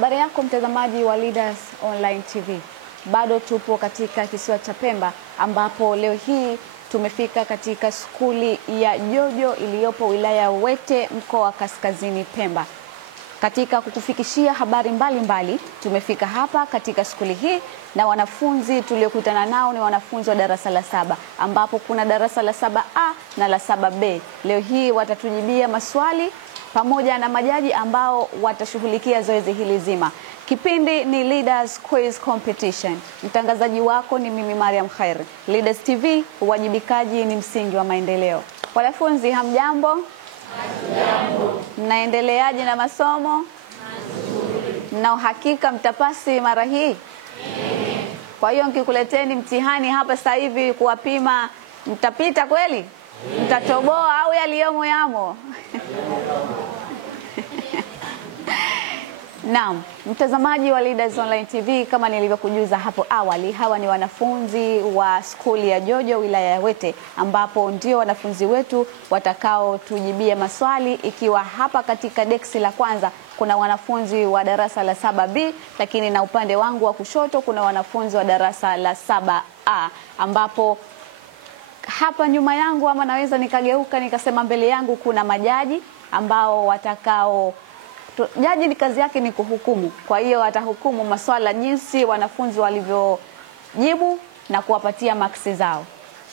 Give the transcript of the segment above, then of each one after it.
Habari yako mtazamaji wa Leaders Online TV. Bado tupo katika kisiwa cha Pemba ambapo leo hii tumefika katika skuli ya Jojo iliyopo wilaya ya Wete mkoa wa Kaskazini Pemba. Katika kukufikishia habari mbalimbali, tumefika hapa katika skuli hii na wanafunzi tuliokutana nao ni wanafunzi wa darasa la 7 ambapo kuna darasa la 7A na la 7B. Leo hii watatujibia maswali pamoja na majaji ambao watashughulikia zoezi hili zima. Kipindi ni Leaders Quiz Competition. Mtangazaji wako ni mimi Mariam Khair. Leaders TV, uwajibikaji ni msingi wa maendeleo. Wanafunzi hamjambo? Hamjambo. Mnaendeleaje na masomo? Mazuri. Mna uhakika mtapasi mara hii? Kwa hiyo nikikuleteni mtihani hapa sasa hivi kuwapima, mtapita kweli? Mtatoboa au yaliyomo yamo? Naam, mtazamaji wa Leaders Online TV, kama nilivyokujuza hapo awali, hawa ni wanafunzi wa skuli ya Jojo wilaya ya Wete ambapo ndio wanafunzi wetu watakao tujibia maswali, ikiwa hapa katika deksi la kwanza kuna wanafunzi wa darasa la 7B, lakini na upande wangu wa kushoto kuna wanafunzi wa darasa la 7A ambapo hapa nyuma yangu ama naweza nikageuka nikasema mbele yangu kuna majaji ambao watakao jaji ni kazi yake ni kuhukumu. Kwa hiyo atahukumu maswala jinsi wanafunzi walivyojibu na kuwapatia maksi zao.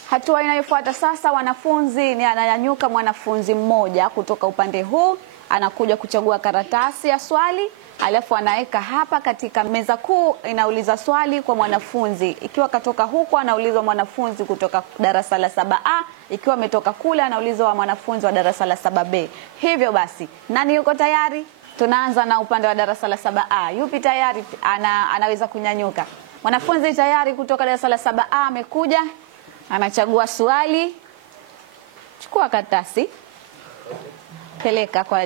Hatua inayofuata sasa, wanafunzi ni ananyanyuka mwanafunzi mmoja kutoka upande huu, anakuja kuchagua karatasi ya swali, alafu anaweka hapa katika meza kuu, inauliza swali kwa mwanafunzi. Ikiwa katoka huko anaulizwa mwanafunzi kutoka darasa la 7A, ikiwa ametoka kule anaulizwa mwanafunzi wa darasa la 7B. Hivyo basi, nani yuko tayari? Tunaanza na upande wa darasa la 7A. Yupi tayari anaweza kunyanyuka? Mwanafunzi tayari kutoka darasa la 7A amekuja, anachagua swali. Chukua karatasi, peleka kwa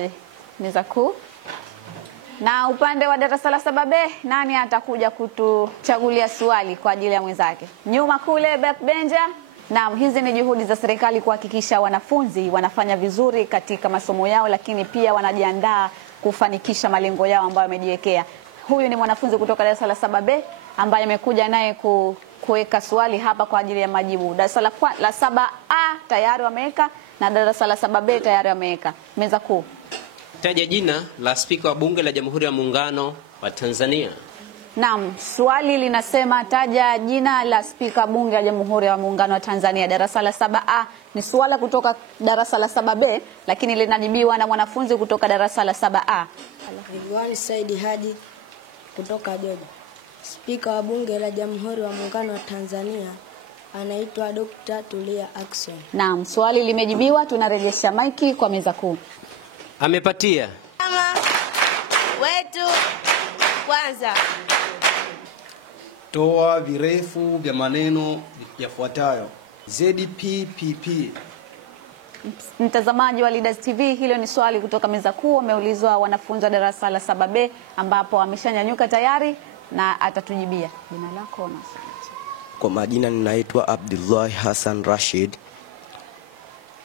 meza kuu. Na upande wa darasa la 7B, nani atakuja kutuchagulia swali kwa ajili ya mwenzake? Nyuma kule backbencher. Naam, hizi ni juhudi za serikali kuhakikisha wanafunzi wanafanya vizuri katika masomo yao, lakini pia wanajiandaa kufanikisha malengo yao ambayo wamejiwekea. Huyu ni mwanafunzi kutoka darasa la 7B ambaye amekuja naye kuweka swali hapa kwa ajili ya majibu. Darasa la 7A tayari wameweka na darasa la 7B tayari wameweka. Meza kuu. Taja jina la Spika wa Bunge la Jamhuri ya Muungano wa Tanzania. Naam, swali linasema taja jina la Spika Bunge la Jamhuri ya Muungano wa Tanzania. Darasa la 7A ni swala kutoka darasa la 7B, lakini linajibiwa na mwanafunzi kutoka darasa la 7A. Ridwan Said Haji kutoka Jojo. Spika wa Bunge la Jamhuri ya Muungano wa Tanzania anaitwa Dr. Tulia Ackson. Naam, swali limejibiwa, tunarejesha maiki kwa meza kuu. Amepatia. Wetu kwanza. Toa virefu vya maneno yafuatayo. ZPPP. Mtazamaji wa Leaders TV, hilo ni swali kutoka meza kuu, wameulizwa wanafunzi wa darasa la 7B ambapo ameshanyanyuka tayari na atatujibia. Jina lako na Kwa majina ninaitwa Abdullah Hassan Rashid.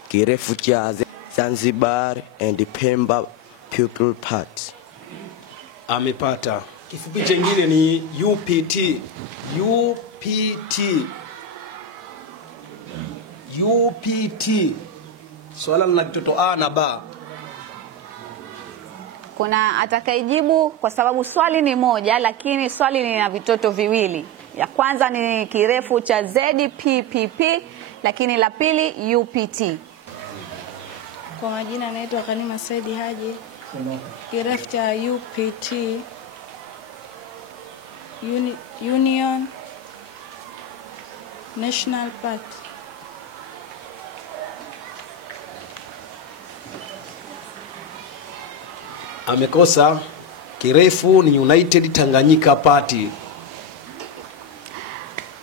Kirefu cha Zanzibar and Pemba Pupil Part. Amepata. Kifupi chengine ni UPT. UPT. Swala la kitoto A na B. Kuna atakayejibu kwa sababu swali ni moja lakini swali lina vitoto viwili. Ya kwanza ni kirefu cha ZPPP lakini la pili UPT. Kwa majina naitwa Kanima Saidi Haji. Kirefu cha UPT Union National Party. Amekosa. Kirefu ni United Tanganyika Party.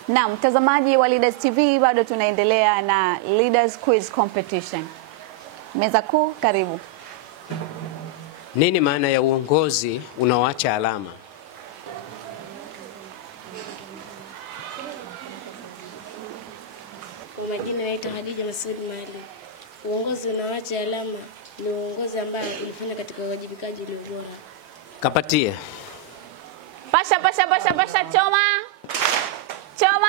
Na mtazamaji wa Leaders TV, bado tunaendelea na Leaders Quiz Competition. Meza kuu, karibu. Nini maana ya uongozi unaoacha alama? Kwa majina naitwa Hadija Masud Mali. Uongozi unaoacha alama ni uongozi ambao ulifanya katika uwajibikaji ulio bora. Kapatia. Pasha, pasha, pasha, pasha, choma. Choma.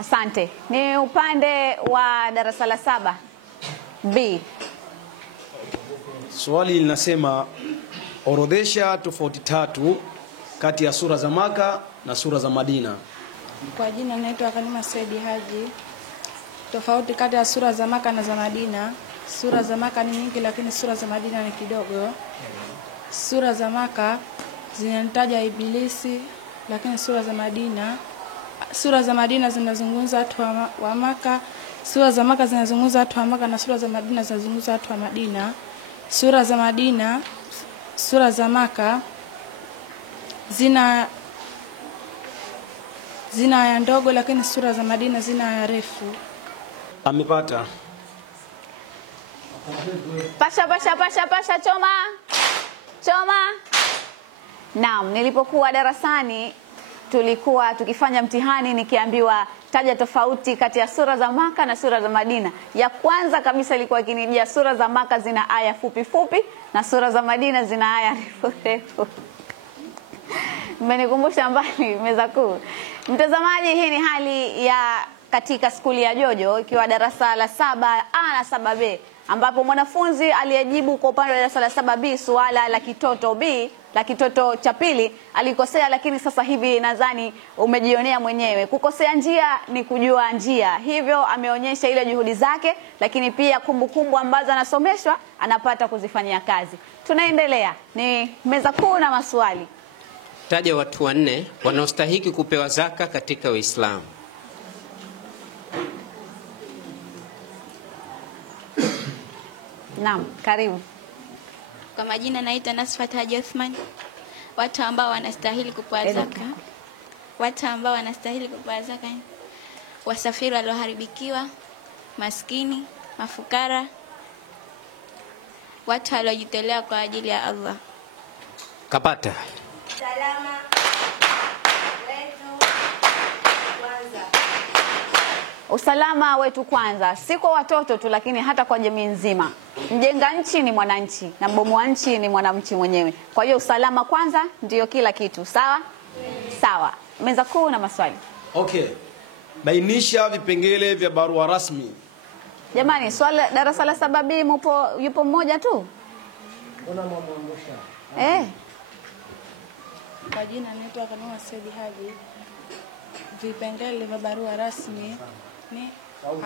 Asante. Ni upande wa darasa la 7 B. Swali linasema orodhesha tofauti 3 kati ya sura za Maka na sura za Madina. Kwa jina naitwa Kanima Saidi Haji. Tofauti kati ya sura za Maka na za Madina. Sura za Maka ni nyingi lakini sura za Madina ni kidogo. Sura za Maka zinataja Ibilisi lakini sura za Madina zinazungumza watu wa Maka. Sura za Maka zinazungumza watu wa Maka na sura za Madina zinazungumza watu wa Madina. Sura za Maka zina ya ndogo lakini sura za Madina zina ya refu. Amepata. Pasha, pasha, pasha, pasha, choma. Choma. Naam, nilipokuwa darasani tulikuwa tukifanya mtihani nikiambiwa taja tofauti kati ya sura za Maka na sura za Madina. Ya kwanza kabisa ilikuwa ikinijia sura za Maka zina aya fupi fupi na sura za Madina zina aya refu refu. Mmenikumbusha mbali meza kuu. Mtazamaji, hii ni hali ya katika skuli ya Jojo ikiwa darasa la 7A na 7B, ambapo mwanafunzi aliyejibu kwa upande wa darasa la 7B suala la kitoto B, la kitoto cha pili, alikosea, lakini sasa hivi nadhani umejionea mwenyewe. Kukosea njia ni kujua njia. Hivyo ameonyesha ile juhudi zake, lakini pia kumbukumbu ambazo anasomeshwa anapata kuzifanyia kazi. Tunaendelea. Ni meza kuu na maswali. Taja watu 4 wanaostahili kupewa zaka katika Uislamu. Naam, karibu. Kwa majina naitwa Nasfat Haji Othman. Watu ambao wanastahili kupewa zaka. Watu ambao wanastahili kupewa zaka: wasafiri walioharibikiwa, maskini, mafukara, watu waliojitolea kwa ajili ya Allah. Kapata. Salama wetu kwanza. Usalama wetu kwanza, si kwa watoto tu lakini hata kwa jamii nzima. Mjenga nchi ni mwananchi na mbomoa nchi ni mwananchi mwenyewe. Kwa hiyo usalama kwanza ndio kila kitu. Sawa? Sawa. Meza kuu na maswali. Okay. Bainisha vipengele vya barua rasmi. Jamani, swali darasa la 7B yupo mmoja tu? Kwa jina naitwa Kanima Saidi Haji. Vipengele vya barua rasmi ni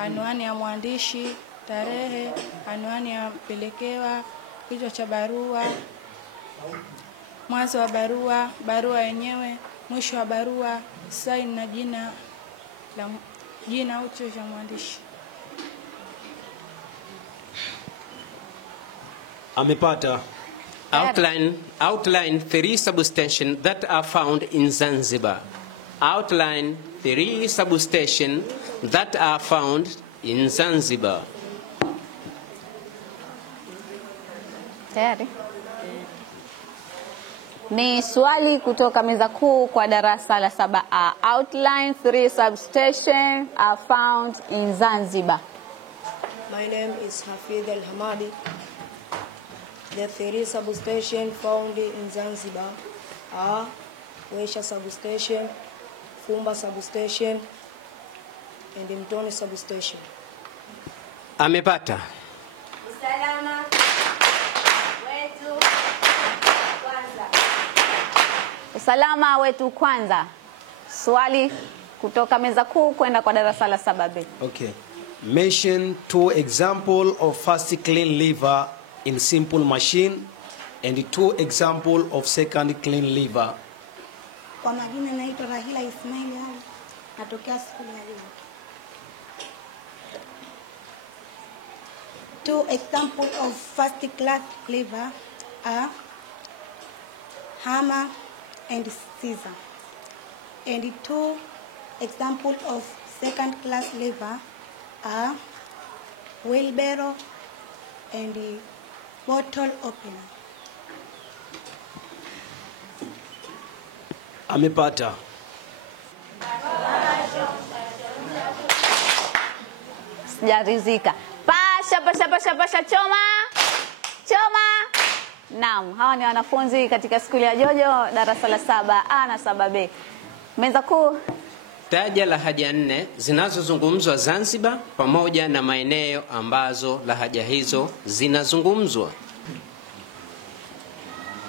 anwani ya mwandishi, tarehe, anwani ya mpelekewa, kichwa cha barua, mwanzo wa barua, barua yenyewe, mwisho wa barua, saini na jina au cheo cha mwandishi. Amepata. Outline 3 substations that are found in Zanzibar. Outline 3 substations that are found in Zanzibar. Tayari. Ni swali kutoka meza kuu kwa darasa la 7A. Outline 3 substations are found in Zanzibar. My name is Hafidh Al-Hamadi. The 3 substations found in Zanzibar are Wesha substation, Fumba substation, and Mtoni substation. Amepata. Usalama wetu kwanza. Usalama wetu kwanza. Swali kutoka meza kuu kwenda kwa darasa la 7B. Okay. Mention 2 examples of fast clean lever in simple machine and 2 examples of second clean lever. Kwa majina naitwa Rahila Ismail Ali, natokea skuli ya Jojo. 2 examples of first class lever are hammer and scissor, and 2 examples of second class lever are wheelbarrow and bottle opener. Amepata. Sijarizika. Pasha, pasha, pasha, pasha, choma. Choma. Naam, hawa ni wanafunzi katika skuli ya Jojo darasa la 7A na 7B. Meza kuu, taja lahaja 4 zinazozungumzwa Zanzibar pamoja na maeneo ambazo lahaja hizo zinazungumzwa.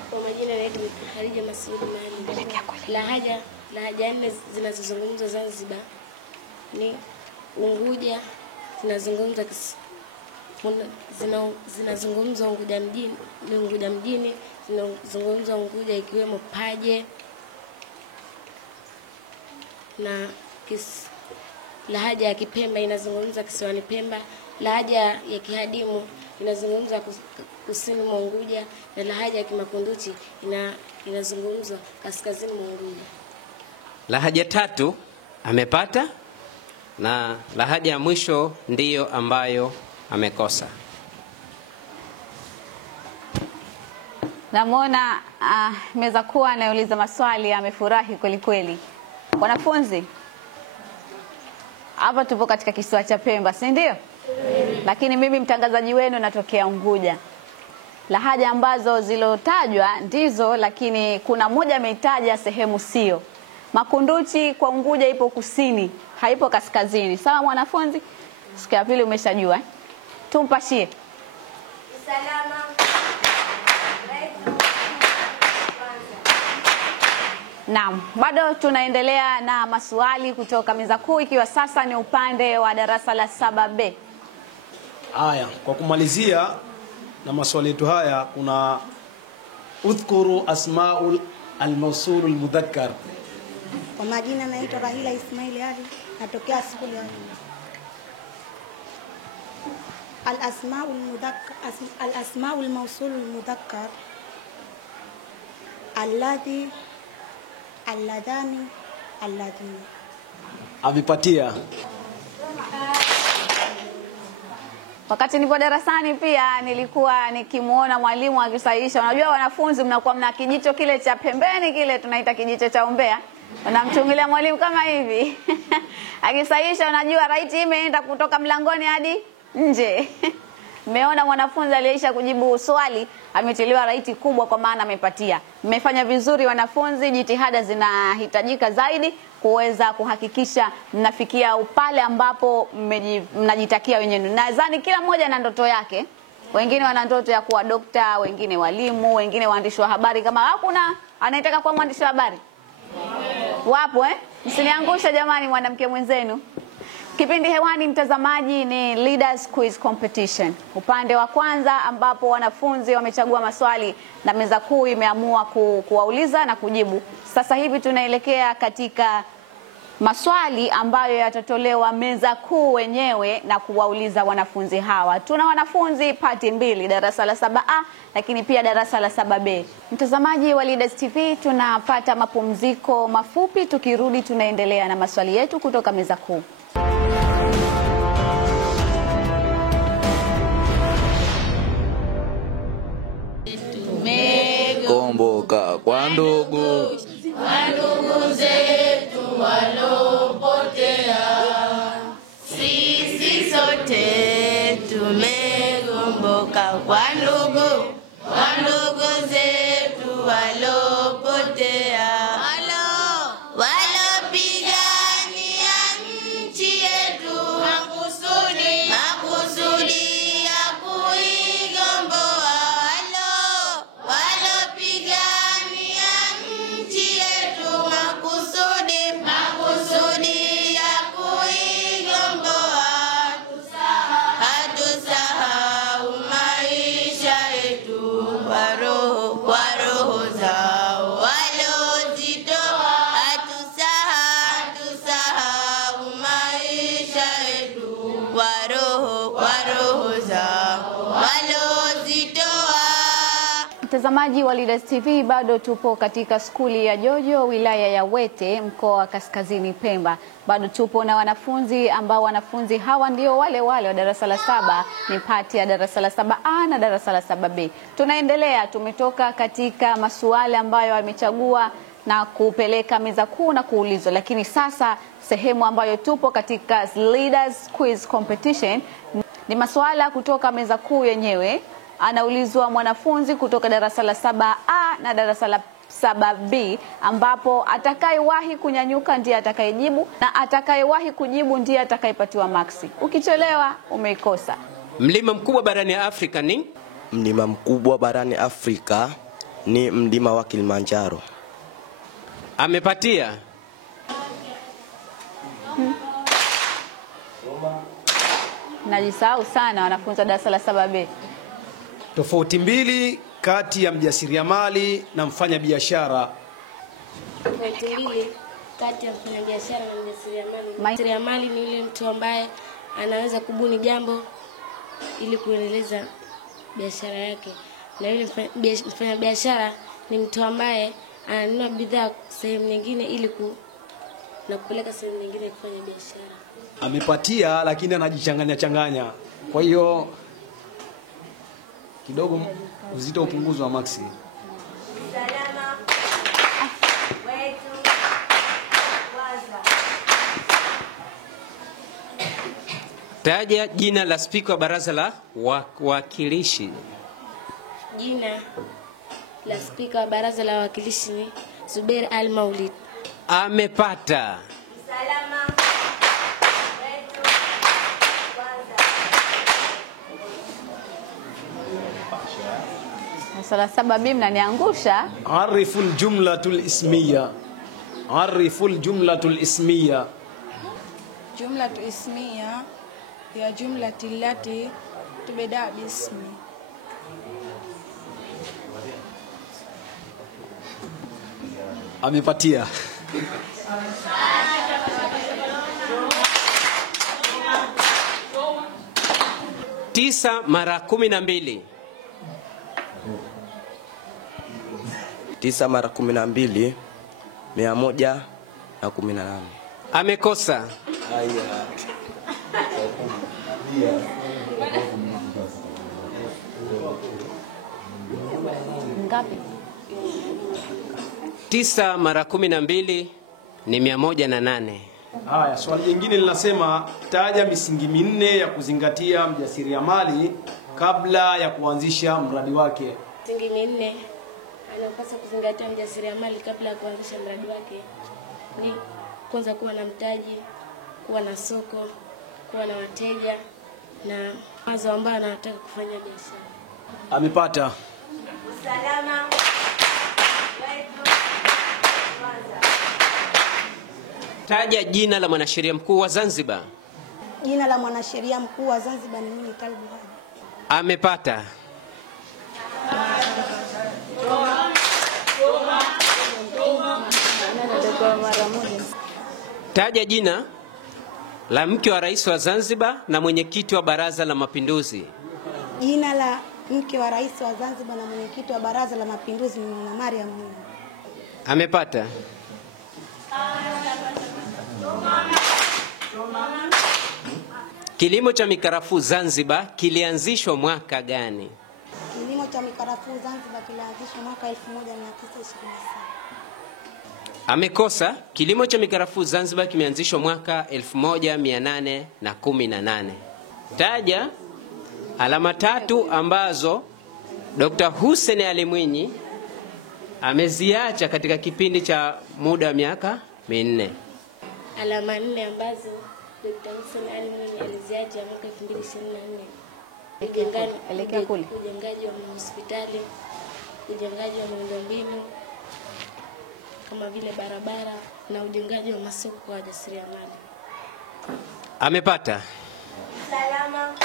Kwa majina naitwa Khadija Masud Mali. Lahaja 4 zinazozungumzwa Zanzibar ni Unguja, zinazungumzwa Unguja mjini, zinazungumzwa Unguja ikiwemo Paje na lahaja ya Kipemba inazungumza kisiwani Pemba, lahaja ya Kihadimu inazungumza kusini mwa Unguja, na lahaja ya Kimakunduchi inazungumzwa kaskazini mwa Unguja. Lahaja 3 amepata na lahaja ya mwisho ndiyo ambayo amekosa. namwona meza kuu anayeuliza maswali amefurahi kweli kweli. Wanafunzi, hapa tupo katika kisiwa cha Pemba, si ndio? Lakini mimi mtangazaji wenu natokea Unguja. Lahaja ambazo zilotajwa ndizo, lakini kuna moja ameitaja sehemu sio. Makunduchi kwa Unguja ipo kusini, haipo kaskazini. Sawa mwanafunzi? Siku ya pili umeshajua. Tumpashie. Salama. Naam, bado tunaendelea na maswali kutoka meza kuu, ikiwa sasa ni upande wa darasa la 7B. Haya, kwa kumalizia na maswali yetu haya, kuna udhkuru asmaul al-mawsul al-mudhakkar. Kwa majina naitwa Rahila Ismail Ali, natokea skuli ya al-asmaul mawsul al-mudhakkar alladhi, alladhani, alladhina. Amepatia. Wakati nipo darasani pia nilikuwa nikimuona mwalimu akisahihisha. Unajua wanafunzi mnakuwa mna kijicho kile cha pembeni, kile tunaita kijicho cha umbea. Unamchungulia mwalimu kama hivi. Akisahihisha unajua right imeenda kutoka mlangoni hadi nje. Mmeona mwanafunzi aliyeisha kujibu swali ametiliwa raiti kubwa, kwa maana amepatia. Mmefanya vizuri wanafunzi, jitihada zinahitajika zaidi kuweza kuhakikisha mnafikia pale ambapo mnajitakia wenyewe. Nadhani kila mmoja ana ndoto yake. Wengine wana ndoto ya kuwa dokta, wengine walimu, wengine waandishi wa habari. Kama hakuna anayetaka kuwa mwandishi wa habari? Wapo Msiniangusha jamani mwanamke mwenzenu. Kipindi hewani mtazamaji ni Leaders Quiz Competition. Upande wa kwanza ambapo wanafunzi wamechagua maswali na meza kuu imeamua kuwauliza na kujibu. Sasa hivi tunaelekea katika maswali ambayo yatatolewa meza kuu wenyewe na kuwauliza wanafunzi hawa. Tuna wanafunzi pati mbili, darasa la 7A lakini pia darasa la 7B. Mtazamaji wa Leaders TV, tunapata mapumziko mafupi, tukirudi tunaendelea na maswali yetu kutoka meza kuu. Komboka kwa ndugu zetu walopotea, sisi sote tumegomboka kwa ndugu zetu walopotea, walopigania nchi yetu makusudi ya kuigomboa, walopigania nchi yetu makusudi ya kuigomboa. Hatusahau maisha yetu kwa roho zao walozitoa. Hatusahau maisha yetu kwa roho zao walozitoa. Mtazamaji wa Leaders TV, bado tupo katika skuli ya Jojo, wilaya ya Wete, mkoa wa Kaskazini Pemba. Bado tupo na wanafunzi ambao wanafunzi hawa ndio wale wa darasa la 7, ni pati ya darasa la 7A na darasa la 7B. Tunaendelea, tumetoka katika masuali ambayo wamechagua na kupeleka meza kuu na kuulizwa, lakini sasa sehemu ambayo tupo katika Leaders Quiz Competition ni masuala kutoka meza kuu yenyewe anaulizwa mwanafunzi kutoka darasa la 7A na darasa la 7B, ambapo atakayewahi kunyanyuka ndiye atakayejibu na atakayewahi kujibu ndiye atakayepatiwa maksi. Ukichelewa umeikosa. Mlima mkubwa barani Afrika ni? Mlima mkubwa barani Afrika ni mlima wa Kilimanjaro. Amepatia. Najisahau sana wanafunzi wa darasa la 7B. Tofauti mbili kati ya mjasiriamali na mfanyabiashara. Tofauti mbili kati ya mfanyabiashara na mjasiriamali. Mjasiriamali ni yule mtu ambaye anaweza kubuni jambo ili kuendeleza biashara yake, na yule mfanyabiashara ni mtu ambaye ananunua bidhaa sehemu nyingine ili kupeleka sehemu nyingine kufanya biashara. Amepatia lakini anajichanganya. Kwa hiyo kidogo uzito upunguzwa wa maksi. Salama wetu waza. Taja jina la spika wa baraza la wawakilishi. Jina la spika wa baraza la wawakilishi ni Zubeir Al-Maulid. Amepata. Salama wetu waza. Darasa la 7B mnaniangusha. Ariful jumlatul ismiya. Ariful jumlatul ismiya. Jumlatu ismiya ya jumlati allati tubda bismi. Amepatia. Tisa mara 12. 9 mara 12 118. Amekosa. Ngapi? 9 mara 12 ni 108. Haya, swali jingine linasema taja misingi minne ya kuzingatia mjasiriamali kabla ya kuanzisha mradi wake. Misingi minne anapaswa kuzingatia mjasiriamali kabla ya kuanzisha mradi wake ni kwanza kuwa na mtaji, kuwa na soko, kuwa na wateja na wazo ambao anataka kufanya biashara. Amepata. Salama wetu waza. Taja jina la mwanasheria mkuu wa Zanzibar. Jina la mwanasheria mkuu wa Zanzibar ni mimi Talib Haji. Amepata. Taja jina la mke wa rais wa Zanzibar na mwenyekiti wa Baraza la Mapinduzi. Jina la mke wa rais wa Zanzibar na mwenyekiti wa Baraza la Mapinduzi ni Mama Mariam Mwinyi. Amepata. Kilimo cha mikarafuu Zanzibar kilianzishwa mwaka gani? Kilimo cha mikarafuu Zanzibar kilianzishwa mwaka 1927. Amekosa. Kilimo cha mikarafuu Zanzibar kimeanzishwa mwaka 1818. Taja alama tatu ambazo Dr. Hussein Ali Mwinyi ameziacha katika kipindi cha muda wa miaka 4. Alama 4 ambazo Dr. Hussein Ali Mwinyi aliziacha mwaka 2024. Ujengaji wa hospitali, ujengaji wa miundombinu kama vile barabara na ujengaji wa masoko kwa wajasiriamali. Amepata. Salama wetu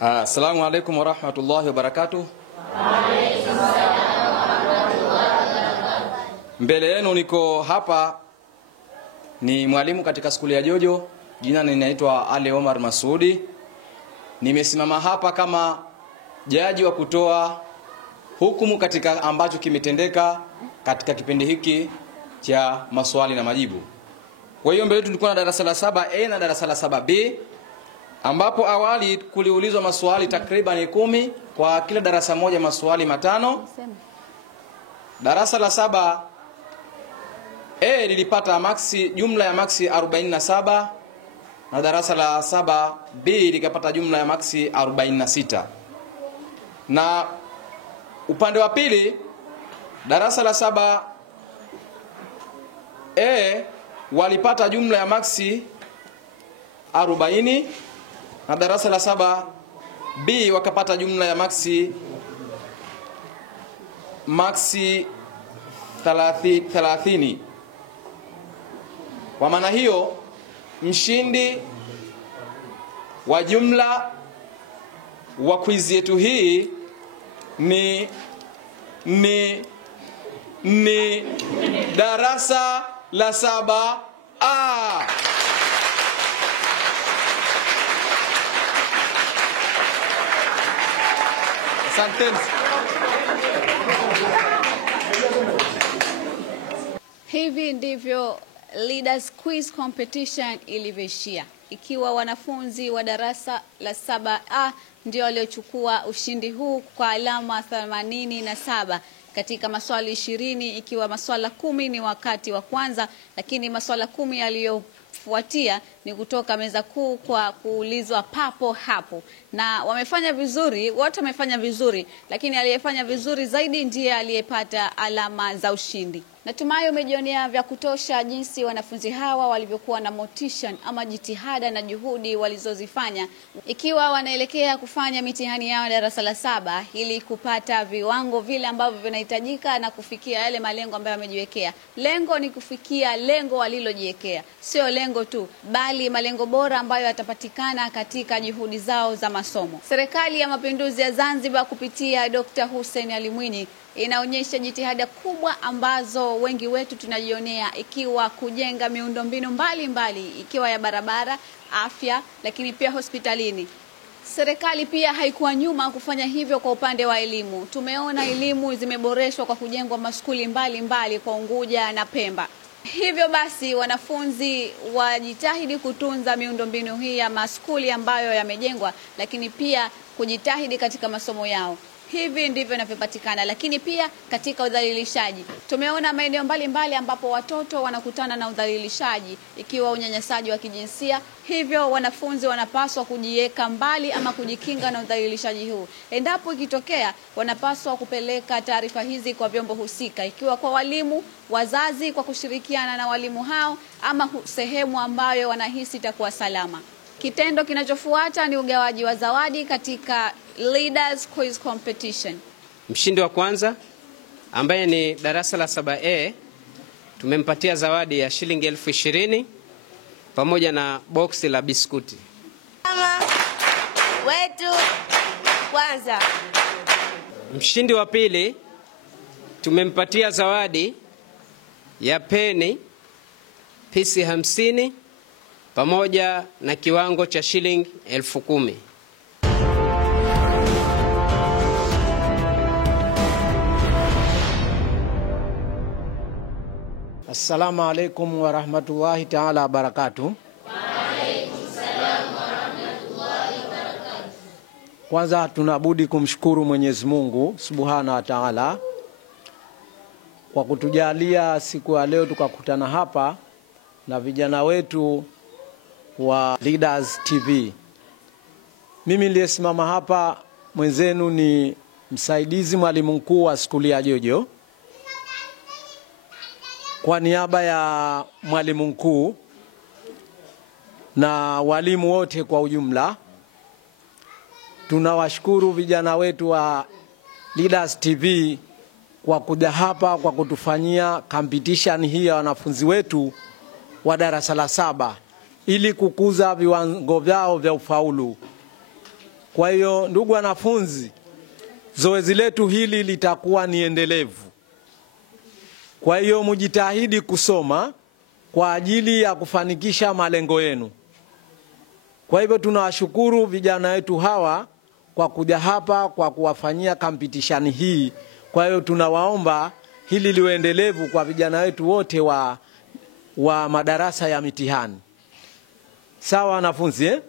waza. Assalamu alaikum warahmatullahi wabarakatuh. Mbele yenu niko hapa ni mwalimu katika skuli ya Jojo. Jina ninaitwa Ali Omar Masudi. Nimesimama hapa kama jaji wa kutoa hukumu katika ambacho kimetendeka katika kipindi hiki cha maswali na majibu. Kwa hiyo mbele tulikuwa na darasa la 7A na darasa la 7B, ambapo awali kuliulizwa maswali takriban 10 kwa kila darasa moja, maswali 5. Darasa la 7 lilipata jumla ya maksi 47 na darasa la 7B likapata jumla ya maksi 46. Na upande wa pili darasa la 7A walipata jumla ya maksi 40 na darasa la 7B wakapata jumla ya maksi 30. Kwa maana hiyo mshindi wa jumla wa quiz yetu hii ni darasa la 7A. Asanteni. Hivi ndivyo Leaders Quiz Competition ilivyoishia, ikiwa wanafunzi wa darasa la 7A ndio waliochukua ushindi huu kwa alama 87 katika maswali 20, ikiwa maswala 10 ni wakati wa kwanza, lakini maswala 10 yaliyofuatia ni kutoka meza kuu kwa kuulizwa papo hapo. Na wamefanya vizuri, wote wamefanya vizuri, lakini aliyefanya vizuri zaidi ndiye aliyepata alama za ushindi. Natumai umejionea vya kutosha jinsi wanafunzi hawa walivyokuwa na motisha ama jitihada na juhudi walizozifanya, ikiwa wanaelekea kufanya mitihani yao darasa la 7 ili kupata viwango vile ambavyo vinahitajika na kufikia yale malengo ambayo wamejiwekea. Lengo ni kufikia lengo walilojiwekea, sio lengo tu, bali malengo bora ambayo yatapatikana katika juhudi zao za masomo. Serikali ya Mapinduzi ya Zanzibar kupitia Dr. Hussein Ali Mwinyi inaonyesha jitihada kubwa ambazo wengi wetu tunajionea, ikiwa kujenga miundombinu mbalimbali, ikiwa ya barabara, afya, lakini pia hospitalini. Serikali pia haikuwa nyuma kufanya hivyo kwa upande wa elimu. Tumeona elimu zimeboreshwa kwa kujengwa maskuli mbalimbali kwa Unguja na Pemba. Hivyo basi wanafunzi wajitahidi kutunza miundombinu hii ya maskuli ambayo yamejengwa, lakini pia kujitahidi katika masomo yao. Hivi ndivyo inavyopatikana. Lakini pia katika udhalilishaji, tumeona maeneo mbalimbali ambapo watoto wanakutana na udhalilishaji, ikiwa unyanyasaji wa kijinsia. Hivyo wanafunzi wanapaswa kujiweka mbali ama kujikinga na udhalilishaji huu. Endapo ikitokea, wanapaswa kupeleka taarifa hizi kwa vyombo husika, ikiwa kwa walimu, wazazi kwa kushirikiana na walimu hao, ama sehemu ambayo wanahisi itakuwa salama. Kitendo kinachofuata ni ugawaji wa zawadi katika Leaders Quiz Competition. Mshindi wa kwanza ambaye ni darasa la 7A tumempatia zawadi ya shilingi 20,000 pamoja na boksi la biskuti. Mama wetu kwanza. Mshindi wa pili tumempatia zawadi ya peni pisi 50 pamoja na kiwango cha shilingi 10,000. Assalamu alaikum wa rahmatullahi ta'ala wa barakatuh. Wa alaikum salam wa rahmatullahi wa barakatuh. Kwanza tunabudi kumshukuru Mwenyezi Mungu Subhanahu wa Ta'ala kwa kutujalia siku ya leo tukakutana hapa na vijana wetu wa Leaders TV. Mimi niliyesimama hapa mwenzenu ni msaidizi mwalimu mkuu wa skuli ya Jojo. Kwa niaba ya mwalimu mkuu na walimu wote kwa ujumla, tunawashukuru vijana wetu wa Leaders TV kwa kuja hapa kwa kutufanyia competition hii ya wanafunzi wetu wa darasa la 7 ili kukuza viwango vyao vya ufaulu. Kwa hiyo ndugu wanafunzi, zoezi letu hili litakuwa ni endelevu. Kwa hiyo mjitahidi kusoma kwa ajili ya kufanikisha malengo yenu. Kwa hivyo tunawashukuru vijana wetu hawa kwa kuja hapa kwa kuwafanyia competition hii. Kwa hiyo tunawaomba hili liwe endelevu kwa vijana wetu wote wa madarasa ya mitihani. Sawa wanafunzi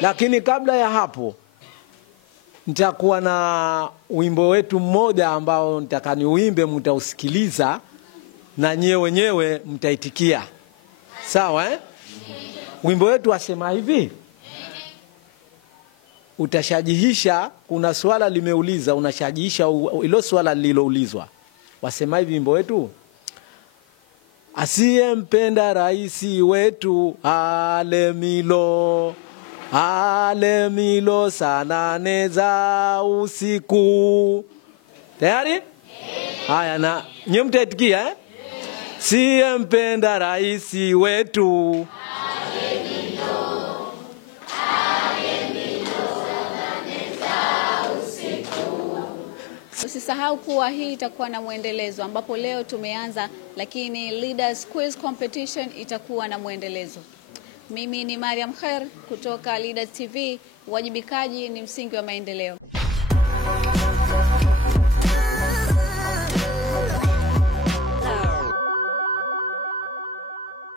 Lakini kabla ya hapo nitakuwa na wimbo wetu mmoja ambao nitakani uimbe, mtausikiliza na nyewe wenyewe mtaitikia. Sawa eh? Wimbo wetu wasema hivi. Utashajihisha, kuna swala limeuliza, unashajihisha ilo swala liloulizwa. Wasema hivi wimbo wetu. Asiyempenda raisi wetu alemilo, alemilo sana neza usiku. Tayari? Haya, na nye mtaitikia eh? Asiyempenda raisi wetu Usisahau kuwa hii itakuwa na muendelezo, ambapo leo tumeanza, lakini Leaders Quiz Competition itakuwa na muendelezo. Mimi ni Mariam Khair kutoka Leaders TV. Uwajibikaji ni msingi wa maendeleo.